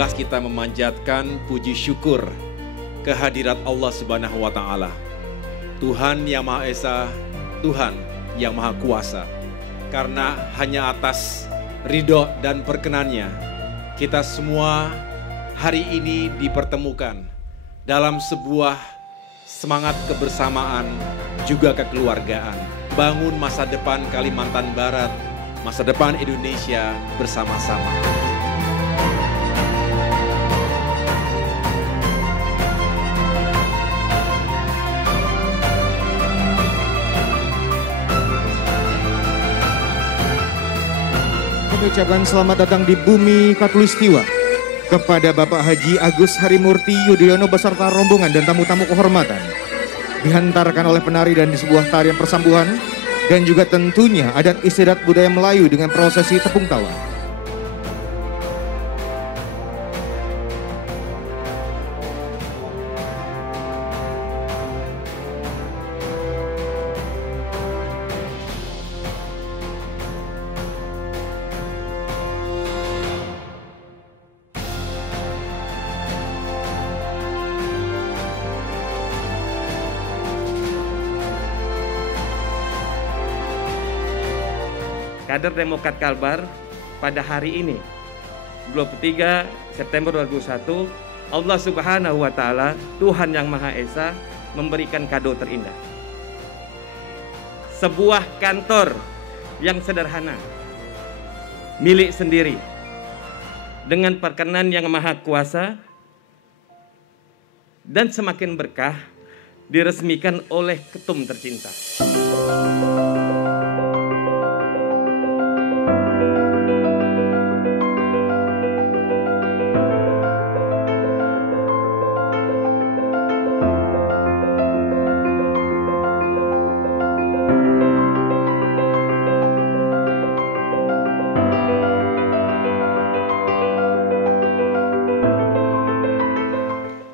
Marilah kita memanjatkan puji syukur kehadirat Allah Subhanahu wa Ta'ala, Tuhan yang Maha Esa, Tuhan yang Maha Kuasa. Karena hanya atas ridho dan perkenannya, kita semua hari ini dipertemukan dalam sebuah semangat kebersamaan juga kekeluargaan. Bangun masa depan Kalimantan Barat, masa depan Indonesia bersama-sama. Mengucapkan selamat datang di Bumi Katulistiwa kepada Bapak Haji Agus Harimurti Yudhoyono beserta rombongan dan tamu-tamu kehormatan. Dihantarkan oleh penari dan di sebuah tarian persambuhan dan juga tentunya adat istiadat budaya Melayu dengan prosesi tepung tawa. Kader Demokrat Kalbar pada hari ini 23 September 2001, Allah Subhanahu wa Ta'ala, Tuhan yang Maha Esa, memberikan kado terindah. Sebuah kantor yang sederhana, milik sendiri, dengan perkenan yang Maha Kuasa, dan semakin berkah, diresmikan oleh ketum tercinta.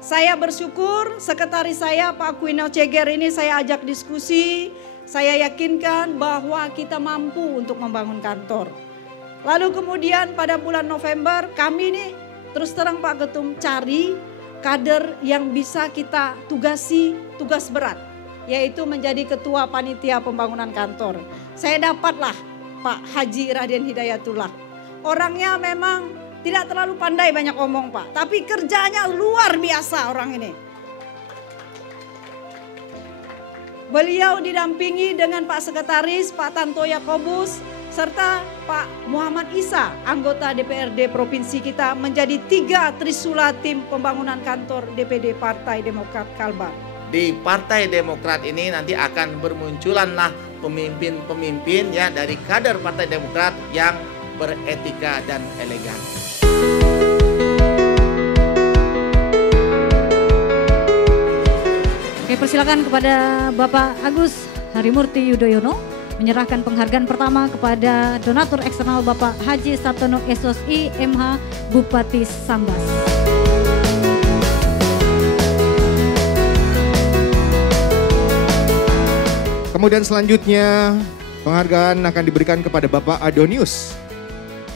Saya bersyukur sekretaris saya Pak Aquino Ceger ini saya ajak diskusi, saya yakinkan bahwa kita mampu untuk membangun kantor. Lalu kemudian pada bulan November kami ini terus terang Pak Ketum cari kader yang bisa kita tugasi tugas berat, yaitu menjadi ketua panitia pembangunan kantor. Saya dapatlah Pak Haji Raden Hidayatullah. Orangnya memang tidak terlalu pandai banyak omong Pak, tapi kerjanya luar biasa orang ini. Beliau didampingi dengan Pak Sekretaris, Pak Tanto Yakobus, serta Pak Muhammad Isa, anggota DPRD Provinsi kita, menjadi 3 trisula tim pembangunan kantor DPD Partai Demokrat Kalbar. Di Partai Demokrat ini nanti akan bermunculanlah pemimpin-pemimpin ya dari kader Partai Demokrat yang beretika dan elegan. Oke, persilakan kepada Bapak Agus Harimurti Yudhoyono menyerahkan penghargaan pertama kepada donatur eksternal Bapak Haji Sartono SOSI MH Bupati Sambas. Kemudian selanjutnya penghargaan akan diberikan kepada Bapak Adonius.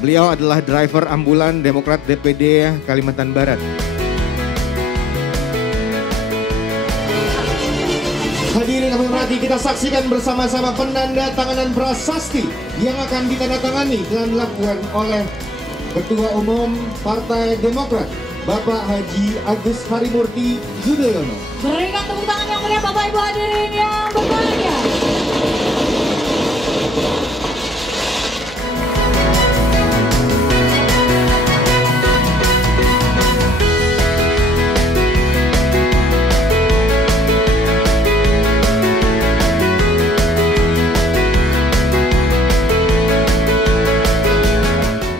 Beliau adalah driver ambulan Demokrat DPD Kalimantan Barat. Hadirin kami hormati, kita saksikan bersama-sama penandatanganan prasasti yang akan ditandatangani dan dilakukan oleh Ketua Umum Partai Demokrat Bapak Haji Agus Harimurti Yudhoyono. Berikan tepuk tangan yang meriah Bapak Ibu hadirin yang berbahagia.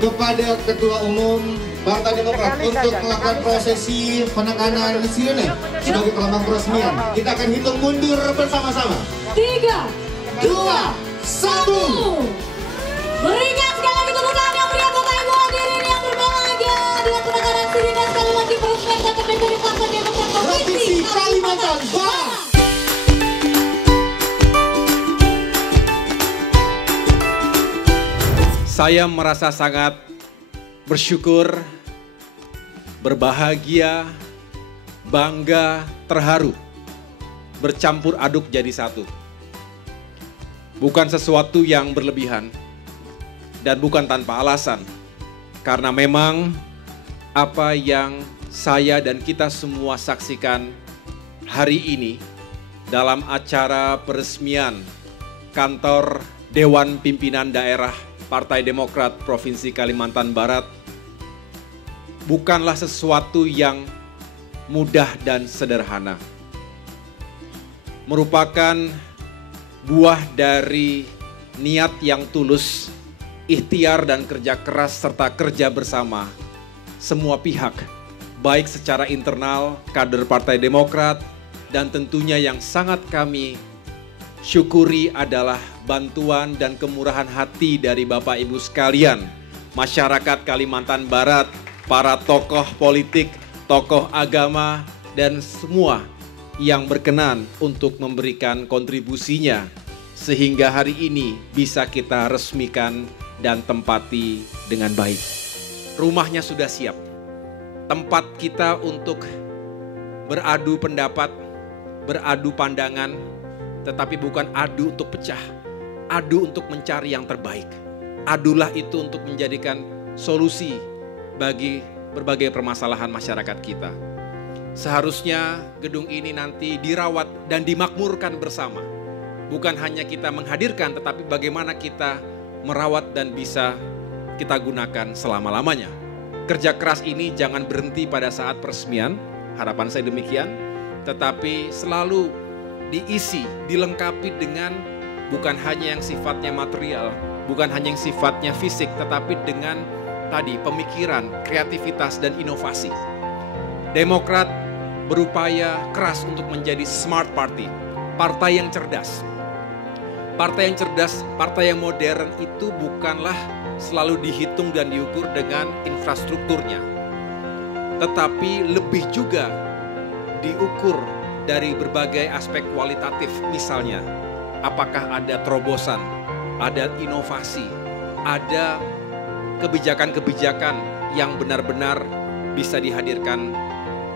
Kepada Ketua Umum Partai Demokrat untuk melakukan prosesi penekanan sirene sebagai pelambang peresmian. Kita akan hitung mundur bersama-sama. 3, 2, 1. Berikan sekali lagi tepuk tangan yang meriah Bapak Ibu hadirin yang berbahagia dengan penekanan sirine sekali lagi peresmian kantor DPD Partai Demokrat Provinsi Kalimantan Barat. Saya merasa sangat bersyukur berbahagia, bangga, terharu, bercampur aduk jadi satu. Bukan sesuatu yang berlebihan dan bukan tanpa alasan. Karena memang apa yang saya dan kita semua saksikan hari ini dalam acara peresmian kantor Dewan Pimpinan Daerah Partai Demokrat Provinsi Kalimantan Barat bukanlah sesuatu yang mudah dan sederhana. Merupakan buah dari niat yang tulus, ikhtiar dan kerja keras serta kerja bersama semua pihak, baik secara internal, kader Partai Demokrat, dan tentunya yang sangat kami syukuri adalah bantuan dan kemurahan hati dari Bapak Ibu sekalian, masyarakat Kalimantan Barat, para tokoh politik, tokoh agama, dan semua yang berkenan untuk memberikan kontribusinya sehingga hari ini bisa kita resmikan dan tempati dengan baik. Rumahnya sudah siap, tempat kita untuk beradu pendapat, beradu pandangan, tetapi bukan adu untuk pecah, adu untuk mencari yang terbaik. Adulah itu untuk menjadikan solusi bagi berbagai permasalahan masyarakat kita. Seharusnya gedung ini nanti dirawat dan dimakmurkan bersama. Bukan hanya kita menghadirkan, tetapi bagaimana kita merawat dan bisa kita gunakan selama-lamanya. Kerja keras ini jangan berhenti pada saat peresmian, harapan saya demikian, tetapi selalu diisi, dilengkapi dengan bukan hanya yang sifatnya material, bukan hanya yang sifatnya fisik, tetapi dengan tadi pemikiran, kreativitas, dan inovasi. Demokrat berupaya keras untuk menjadi smart party, partai yang cerdas. Partai yang cerdas, partai yang modern itu bukanlah selalu dihitung dan diukur dengan infrastrukturnya, tetapi lebih juga diukur dari berbagai aspek kualitatif. Misalnya, apakah ada terobosan, ada inovasi, ada kebijakan-kebijakan yang benar-benar bisa dihadirkan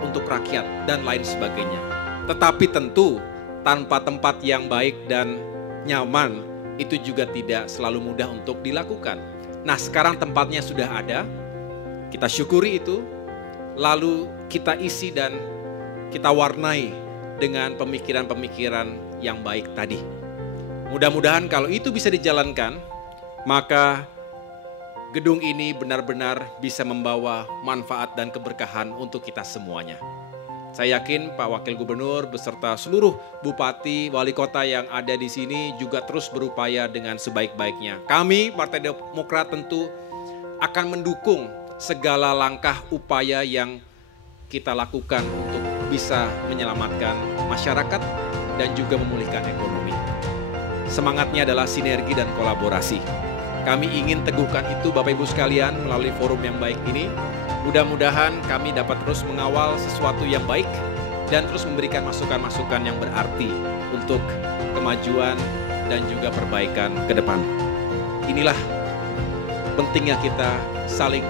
untuk rakyat dan lain sebagainya. Tetapi tentu tanpa tempat yang baik dan nyaman itu juga tidak selalu mudah untuk dilakukan. Nah, sekarang tempatnya sudah ada, kita syukuri itu, lalu kita isi dan kita warnai dengan pemikiran-pemikiran yang baik tadi. Mudah-mudahan kalau itu bisa dijalankan, maka gedung ini benar-benar bisa membawa manfaat dan keberkahan untuk kita semuanya. Saya yakin Pak Wakil Gubernur beserta seluruh bupati, wali kota yang ada di sini juga terus berupaya dengan sebaik-baiknya. Kami Partai Demokrat tentu akan mendukung segala langkah upaya yang kita lakukan untuk bisa menyelamatkan masyarakat dan juga memulihkan ekonomi. Semangatnya adalah sinergi dan kolaborasi. Kami ingin teguhkan itu Bapak Ibu sekalian melalui forum yang baik ini. Mudah-mudahan kami dapat terus mengawal sesuatu yang baik dan terus memberikan masukan-masukan yang berarti untuk kemajuan dan juga perbaikan ke depan. Inilah pentingnya kita saling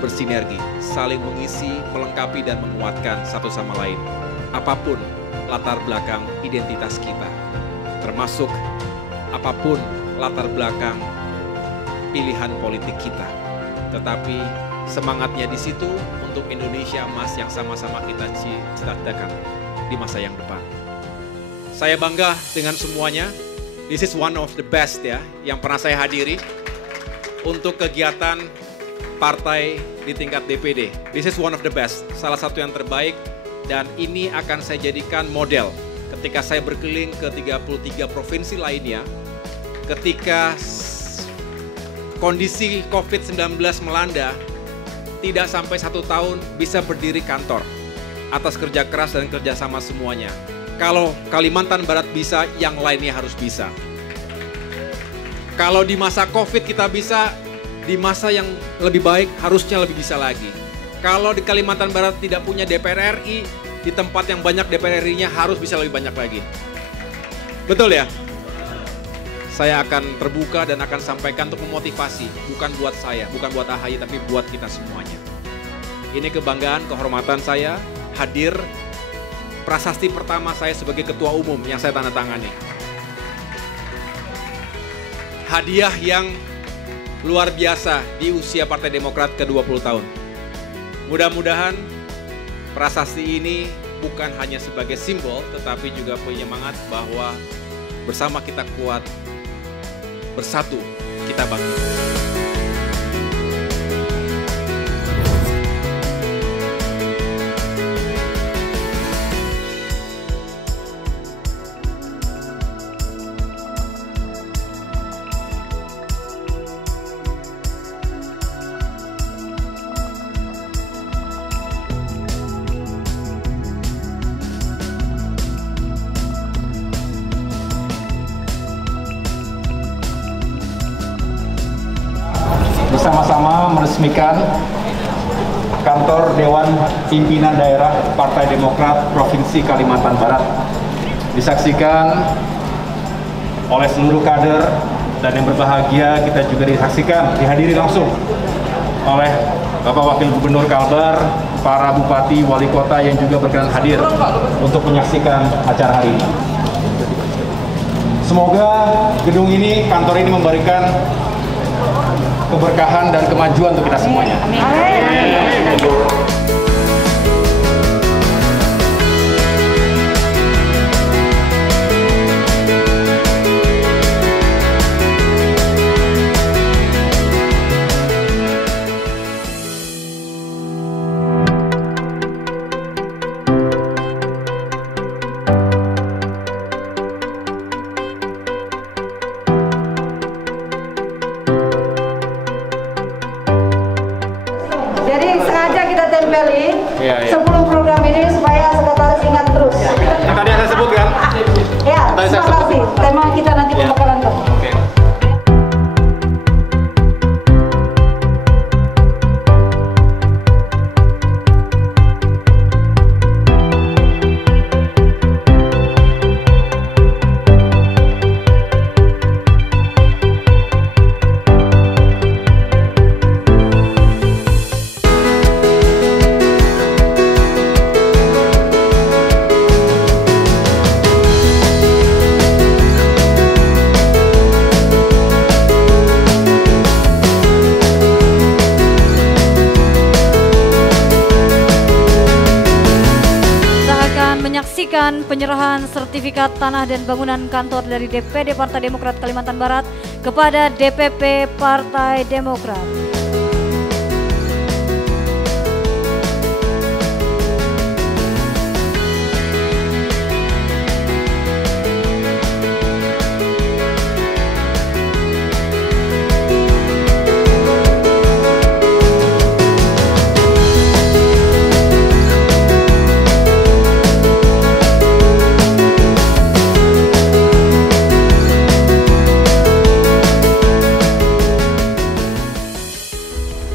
bersinergi, saling mengisi, melengkapi dan menguatkan satu sama lain. Apapun latar belakang identitas kita, termasuk apapun latar belakang pilihan politik kita, tetapi semangatnya di situ untuk Indonesia emas yang sama-sama kita cita-citakan di masa yang depan. Saya bangga dengan semuanya. This is one of the best ya yang pernah saya hadiri untuk kegiatan partai di tingkat DPD. This is one of the best, salah satu yang terbaik, dan ini akan saya jadikan model ketika saya berkeliling ke 33 provinsi lainnya. Ketika kondisi COVID-19 melanda, tidak sampai 1 tahun bisa berdiri kantor atas kerja keras dan kerjasama semuanya. Kalau Kalimantan Barat bisa, yang lainnya harus bisa. Kalau di masa COVID kita bisa, di masa yang lebih baik harusnya lebih bisa lagi. Kalau di Kalimantan Barat tidak punya DPR RI, di tempat yang banyak DPR RI-nya harus bisa lebih banyak lagi. Betul ya? Saya akan terbuka dan akan sampaikan untuk memotivasi, bukan buat saya, bukan buat AHY, tapi buat kita semuanya. Ini kebanggaan, kehormatan saya hadir prasasti pertama saya sebagai ketua umum yang saya tanda tangani. Hadiah yang luar biasa di usia Partai Demokrat ke-20 tahun. Mudah-mudahan prasasti ini bukan hanya sebagai simbol, tetapi juga penyemangat bahwa bersama kita kuat, bersatu kita bangkit. Bersama-sama meresmikan kantor Dewan Pimpinan Daerah Partai Demokrat Provinsi Kalimantan Barat. Disaksikan oleh seluruh kader dan yang berbahagia, kita juga dihadiri langsung oleh Bapak Wakil Gubernur Kalbar, para bupati, wali kota yang juga berkenan hadir untuk menyaksikan acara hari ini. Semoga gedung ini, kantor ini memberikan keberkahan dan kemajuan untuk kita semuanya. Sebelum program ini supaya sekretaris ingat terus. Yang tadi saya sebutkan? Ya, terima kasih. Tema kita nanti pembekalan Pak. Oke. Menyaksikan penyerahan sertifikat tanah dan bangunan kantor dari DPD Partai Demokrat Kalimantan Barat kepada DPP Partai Demokrat.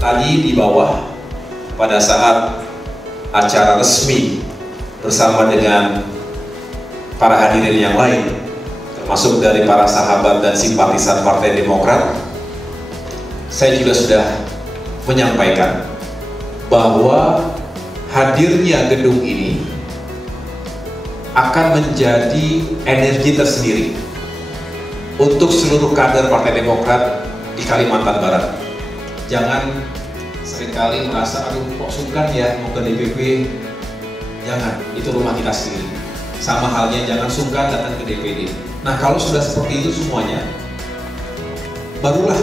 Tadi di bawah pada saat acara resmi bersama dengan para hadirin yang lain, termasuk dari para sahabat dan simpatisan Partai Demokrat, saya juga sudah menyampaikan bahwa hadirnya gedung ini akan menjadi energi tersendiri untuk seluruh kader Partai Demokrat di Kalimantan Barat. Jangan seringkali merasa, aduh kok sungkan ya mau ke DPP. Jangan, itu rumah kita sendiri. Sama halnya jangan sungkan datang ke DPD. Nah kalau sudah seperti itu semuanya, barulah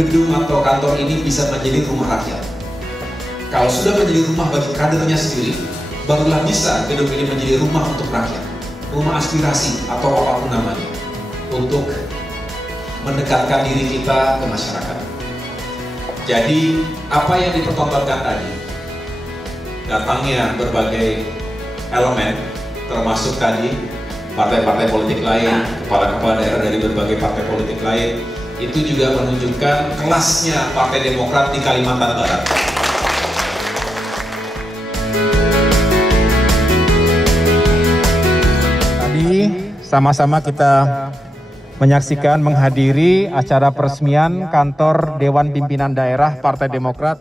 gedung atau kantor ini bisa menjadi rumah rakyat. Kalau sudah menjadi rumah bagi kadernya sendiri, barulah bisa gedung ini menjadi rumah untuk rakyat. Rumah aspirasi atau apapun namanya, untuk mendekatkan diri kita ke masyarakat. Jadi apa yang dipertontonkan tadi, datangnya berbagai elemen, termasuk tadi partai-partai politik lain, kepala-kepala daerah dari berbagai partai politik lain, itu juga menunjukkan kelasnya Partai Demokrat di Kalimantan Barat. Tadi sama-sama kita menyaksikan, menghadiri acara peresmian kantor Dewan Pimpinan Daerah Partai Demokrat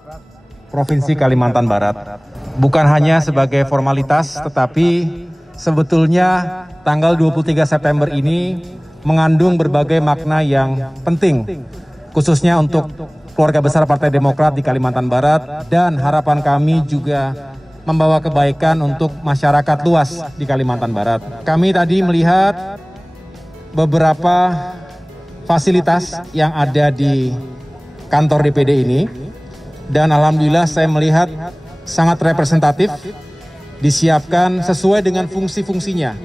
Provinsi Kalimantan Barat. Bukan hanya sebagai formalitas, tetapi sebetulnya tanggal 23 September ini mengandung berbagai makna yang penting, khususnya untuk keluarga besar Partai Demokrat di Kalimantan Barat, dan harapan kami juga membawa kebaikan untuk masyarakat luas di Kalimantan Barat. Kami tadi melihat beberapa fasilitas yang ada di kantor DPD ini, dan alhamdulillah saya melihat sangat representatif, disiapkan sesuai dengan fungsi-fungsinya.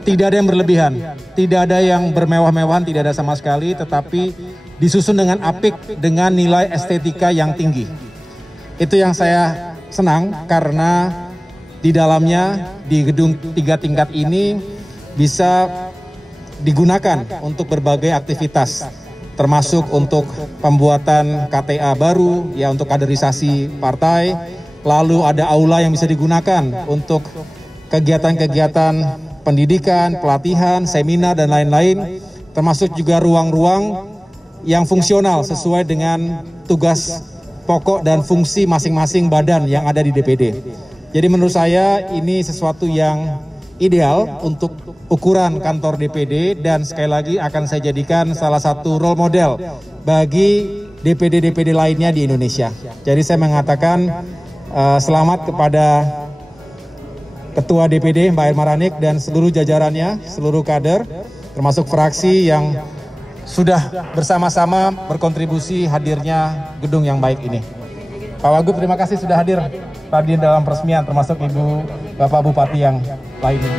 Tidak ada yang berlebihan, tidak ada yang bermewah-mewahan, tidak ada sama sekali, tetapi disusun dengan apik dengan nilai estetika yang tinggi. Itu yang saya senang, karena di dalamnya, di gedung 3 tingkat ini bisa digunakan untuk berbagai aktivitas, termasuk untuk pembuatan KTA baru, ya, untuk kaderisasi partai. Lalu ada aula yang bisa digunakan untuk kegiatan-kegiatan pendidikan, pelatihan, seminar, dan lain-lain, termasuk juga ruang-ruang yang fungsional sesuai dengan tugas pokok dan fungsi masing-masing badan yang ada di DPD. Jadi menurut saya ini sesuatu yang ideal untuk ukuran kantor DPD, dan sekali lagi akan saya jadikan salah satu role model bagi DPD-DPD lainnya di Indonesia. Jadi saya mengatakan selamat kepada Ketua DPD Mbak Irma Ranik dan seluruh jajarannya, seluruh kader, termasuk fraksi yang sudah bersama-sama berkontribusi hadirnya gedung yang baik ini. Pak Wagub, terima kasih sudah hadir tadi dalam peresmian, termasuk Ibu Bapak Bupati yang lainnya.